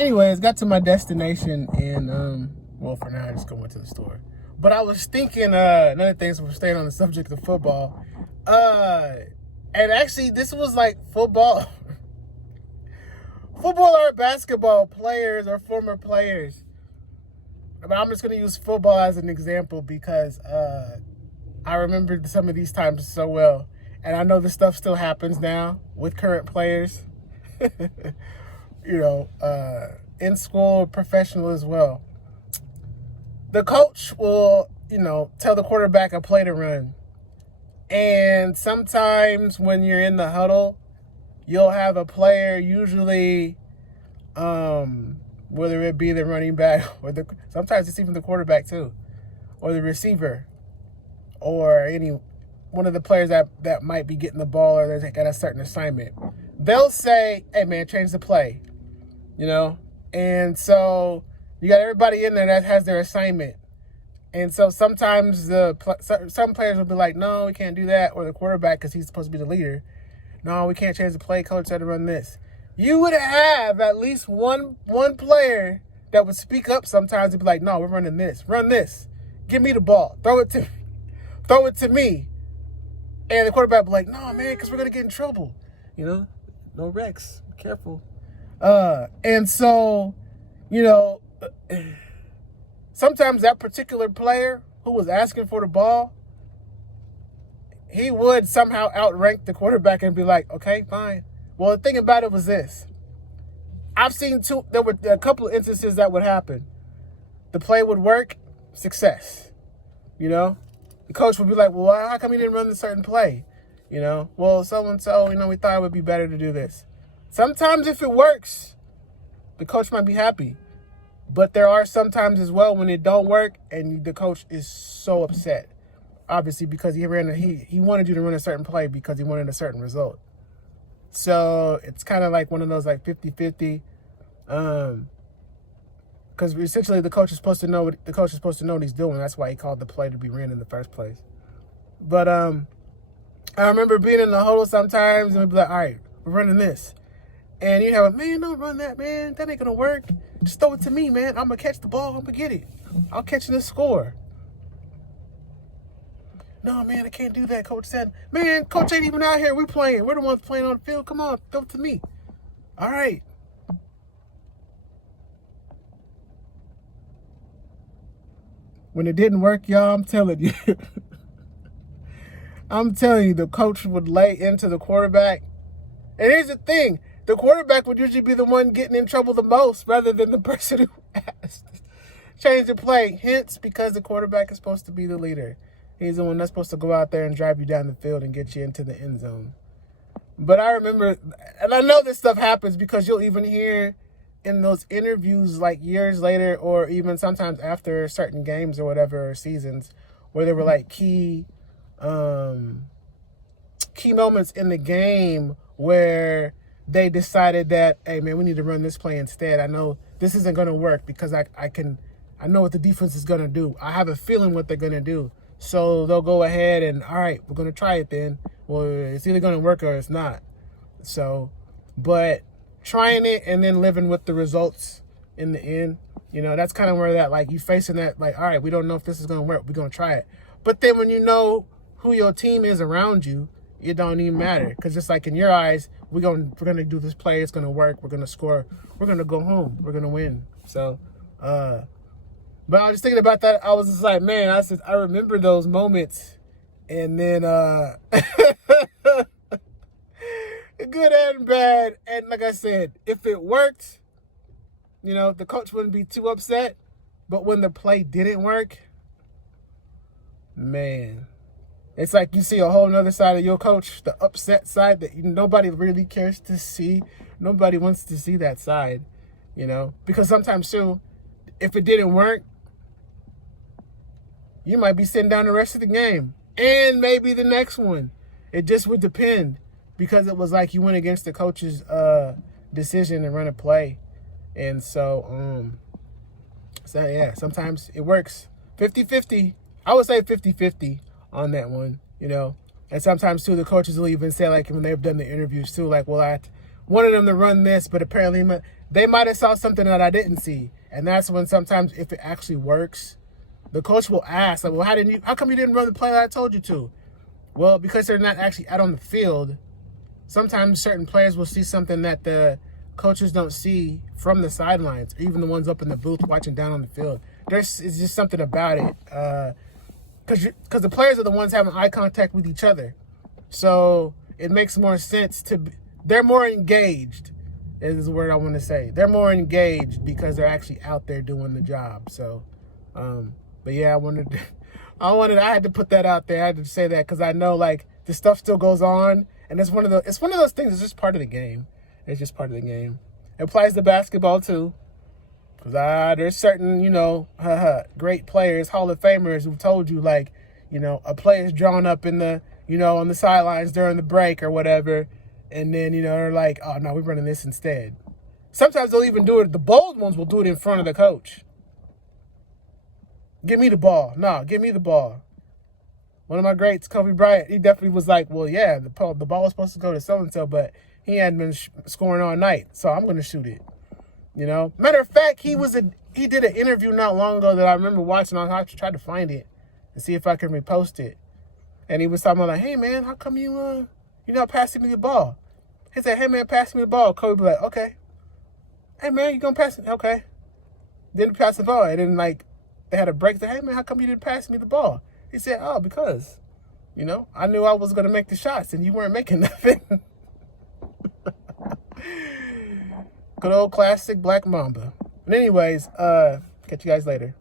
anyways, got to my destination and well, for now I just went to the store. But I was thinking another thing, so we're staying on the subject of football. And actually this was like football or basketball players or former players. But I'm just gonna use football as an example because I remember some of these times so well. And I know this stuff still happens now with current players. In school, professional as well. The coach will, tell the quarterback a play to run. And sometimes when you're in the huddle, you'll have a player, usually, whether it be the running back or sometimes it's even the quarterback too, or the receiver, or one of the players that might be getting the ball or they're got a certain assignment. They'll say, "Hey man, change the play," and so you got everybody in there that has their assignment. And so sometimes some players will be like, "No, we can't do that," or the quarterback, because he's supposed to be the leader, "No, we can't change the play. Coach said to run this." You would have at least one player that would speak up sometimes and be like, "No, we're running this. Run this. Give me the ball. Throw it to me." And the quarterback would be like, "No, man, because we're going to get in trouble. No Rex. Be careful." And so, sometimes that particular player who was asking for the ball, he would somehow outrank the quarterback and be like, "Okay, fine." Well, the thing about it was this. I've seen there were a couple of instances that would happen. The play would work, success. The coach would be like, "Well, how come you didn't run the certain play?" "Well, so-and-so, we thought it would be better to do this." Sometimes if it works, the coach might be happy. But there are some times as well when it don't work and the coach is so upset. Obviously, because he wanted you to run a certain play because he wanted a certain result. So it's kind of like one of those like 50-50. Because essentially the coach is supposed to know what he's doing. That's why he called the play to be ran in the first place. But I remember being in the huddle sometimes and we'd be like, "All right, we're running this." And you have "Man, don't run that, man. That ain't going to work. Just throw it to me, man. I'm going to catch the ball. I'm going to get it. I'll catch the score." "No, man, I can't do that," coach said. "Man, coach ain't even out here. We're playing. We're the ones playing on the field. Come on, throw it to me." All right. When it didn't work, y'all, I'm telling you. The coach would lay into the quarterback. And here's the thing. The quarterback would usually be the one getting in trouble the most rather than the person who asked. Change the play. Hence, because the quarterback is supposed to be the leader. He's the one that's supposed to go out there and drive you down the field and get you into the end zone. But I remember, and I know this stuff happens because you'll even hear in those interviews like years later or even sometimes after certain games or whatever, or seasons, where there were like key moments in the game where they decided that, "Hey man, we need to run this play instead. I know this isn't going to work because I know what the defense is going to do. I have a feeling what they're going to do." So they'll go ahead and, "All right, we're going to try it then." Well, it's either going to work or it's not. So, but trying it and then living with the results in the end, that's kind of where that, like, you facing that, like, all right, we don't know if this is going to work. We're going to try it. But then when you know who your team is around you, it don't even matter. Because it's like in your eyes, we're going to do this play. It's going to work. We're going to score. We're going to go home. We're going to win. So, but I was just thinking about that. I was just like, man, I remember those moments. And then, good and bad. And like I said, if it worked, the coach wouldn't be too upset. But when the play didn't work, man, it's like you see a whole nother side of your coach, the upset side that nobody really cares to see. Nobody wants to see that side, because sometimes too, if it didn't work, you might be sitting down the rest of the game and maybe the next one. It just would depend, because it was like you went against the coach's decision to run a play. And so yeah, sometimes it works 50-50. I would say 50-50 on that one, And sometimes too, the coaches will even say, like, when they've done the interviews too, like, "Well, I wanted them to run this, but apparently they might have saw something that I didn't see. And that's when sometimes, if it actually works, the coach will ask, like, well, how come you didn't run the play that I told you to? Well, because they're not actually out on the field. Sometimes certain players will see something that the coaches don't see from the sidelines, even the ones up in the booth watching down on the field. It's just something about it. Because the players are the ones having eye contact with each other. So it makes more sense they're more engaged, is the word I want to say. They're more engaged because they're actually out there doing the job. So, but yeah, I had to put that out there. I had to say that because I know, like, the stuff still goes on, and it's one of those things. It's just part of the game. It's just part of the game. It applies to basketball too, because there's certain, great players, Hall of Famers, who've told you, like, a player's drawn up in the, on the sidelines during the break or whatever, and then, they're like, oh, no, we're running this instead. Sometimes they'll even do it. The bold ones will do it in front of the coach. Give me the ball. No, give me the ball. One of my greats, Kobe Bryant, he definitely was like, well, yeah, the ball was supposed to go to so-and-so, but he hadn't been scoring all night, so I'm going to shoot it. Matter of fact, he did an interview not long ago that I remember watching. I tried to find it and see if I can repost it. And he was talking about, like, hey, man, how come you're not passing me the ball? He said, hey, man, pass me the ball. Kobe was like, okay. Hey, man, you going to pass it? Okay. Didn't pass the ball. And then, like, they had a break. They said, hey, man, how come you didn't pass me the ball? He said, oh, because, I knew I was going to make the shots and you weren't making nothing. Good old classic Black Mamba. But anyways, catch you guys later.